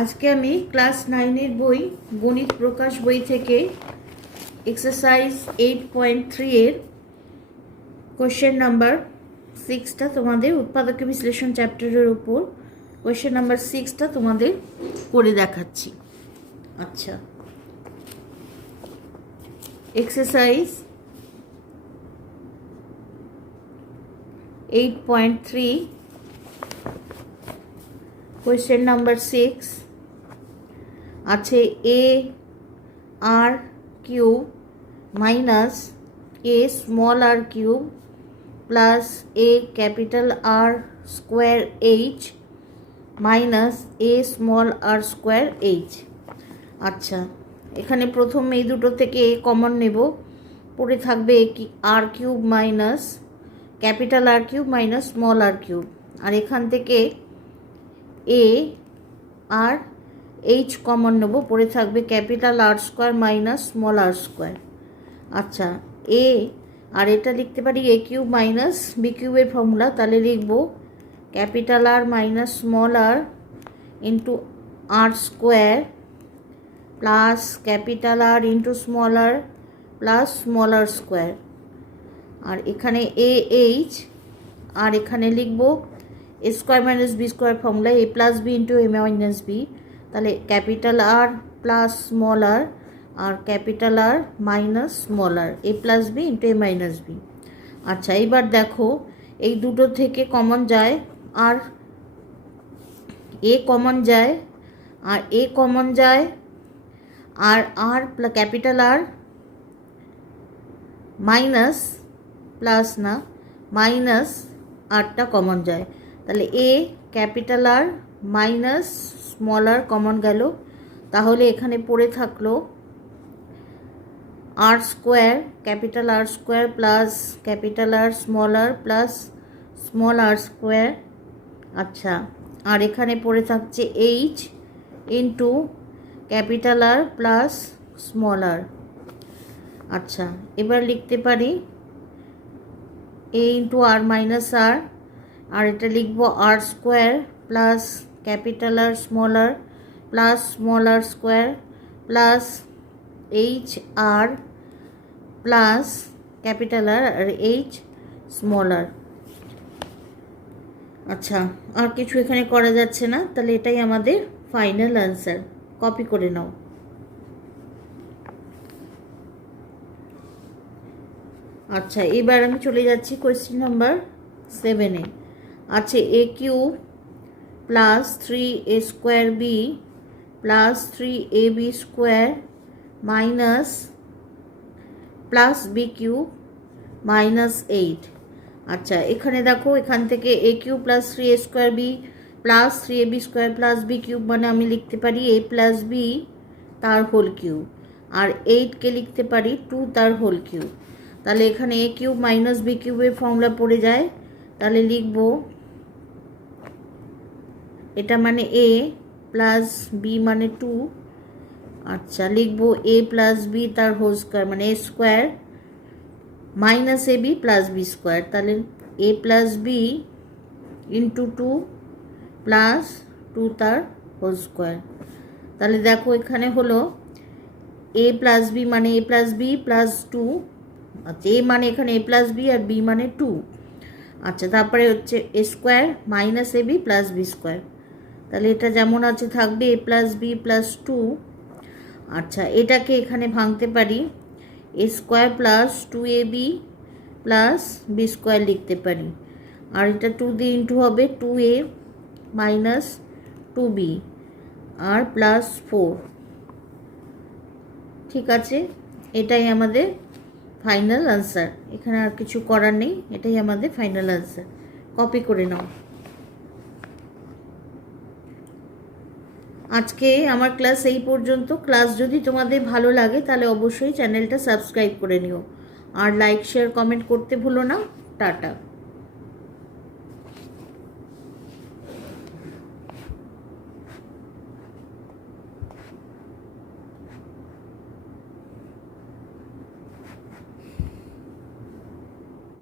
আজকে আমি ক্লাস 9 বই গণিত প্রকাশ বই থেকে এক্সারসাইজ 8.3 এর কোশ্চেন নাম্বার 6টা তোমাদের উৎপাদক বিশ্লেষণ চ্যাপ্টারের উপর কোশ্চেন নাম্বার 6টা তোমাদের করে দেখাচ্ছি। আচ্ছা, এক্সারসাইজ 8.3 কোয়েশ্চেন নাম্বার 6 আছে a r cube minus a small r cube plus a capital r square h minus a small r square h. আচ্ছা, এখানে প্রথম এই দুটো থেকে এ কমন নেব, পড়ে থাকবে r cube minus capital r cube minus small r cube, আর এখান থেকে এ আর এইচ কমন নেব, পড়ে থাকবে capital r square minus small r square. আচ্ছা, এ আর এটা লিখতে পারি এ কিউব মাইনাস বি কিউবের ফর্মুলা, তাহলে লিখব capital r minus small r into r square plus capital r into small r plus small r square. আর এখানে এ এইচ, আর এখানে লিখব এ square minus b square formula a plus b into a minus b, তাহলে capital r plus small r আর capital r minus small r a plus b into a minus b. আচ্ছা, এইবার দেখো এই দুটো থেকে কমন যায় আর এ কমন যায় আর এ কমন যায় আর আর ক্যাপিটাল আর মাইনাস প্লাস না মাইনাস আরটা কমন যায়, তাহলে a capital r minus small r common গেল, তাহলে এখানে পড়ে থাকলো r square capital r square plus capital r small r plus small r square. আচ্ছা, আর এখানে পড়ে থাকছে h into capital r plus small r. আচ্ছা, এবার লিখতে পারি এ ইন্টু আর মাইনাস আর, আর এটা লিখব r square plus capital r small r plus small r square plus h r plus capital r r h small r. আচ্ছা, আর কিছু এখানে করা যাচ্ছে না, তাহলে এটাই আমাদের ফাইনাল আনসার। কপি করে নাও। আচ্ছা, এবার আমি চলে যাচ্ছি কোয়েশ্চেন নাম্বার 7-এ। আছে a cube plus 3a square b plus 3ab square minus plus b cube minus 8। আচ্ছা, এখানে দেখো এখান থেকে a cube plus 3a square b plus 3ab square plus b cube মানে আমি লিখতে পারি a প্লাস বি তার হোল কিউব, আর 8কে লিখতে পারি 2 তার হোল কিউব। তাহলে এখানে এ কিউব মাইনাস বি কিউবের ফর্মুলা পড়ে যায়, তাহলে লিখব এটা মানে এ প্লাস বি মানে 2। আচ্ছা, লিখব এ প্লাস বি তার হোল স্কোয়ার মানে এ square minus A B plus b square, তাহলে এ প্লাস বি ইন্টু 2 প্লাস 2 তার হোল স্কোয়ার। তাহলে দেখো এখানে হলো এ প্লাস বি মানে এ প্লাস বি প্লাস 2। আচ্ছা, এ মানে এখানে এ প্লাস বি আর বি মানে 2। আচ্ছা, তারপরে হচ্ছে এ square minus A B plus b square, তাহলে এটা যেমন আছে থাকবে এ প্লাস বি প্লাস 2। আচ্ছা, এটাকে এখানে ভাঙতে পারি a square plus 2ab plus b square লিখতে পারি, আর এটা 2 দিয়ে ইন্টু হবে 2a মাইনাস 2b আর প্লাস 4। ঠিক আছে, এটাই আমাদের ফাইনাল আনসার। এখানে আর কিছু করার নেই, এটাই আমাদের ফাইনাল আনসার। কপি করে নাও। আজকে আমার ক্লাস এই পর্যন্ত। ক্লাস যদি তোমাদের ভালো লাগে তাহলে অবশ্যই চ্যানেলটা সাবস্ক্রাইব করে নিও, আর লাইক শেয়ার কমেন্ট করতে ভুলো না। টাটা।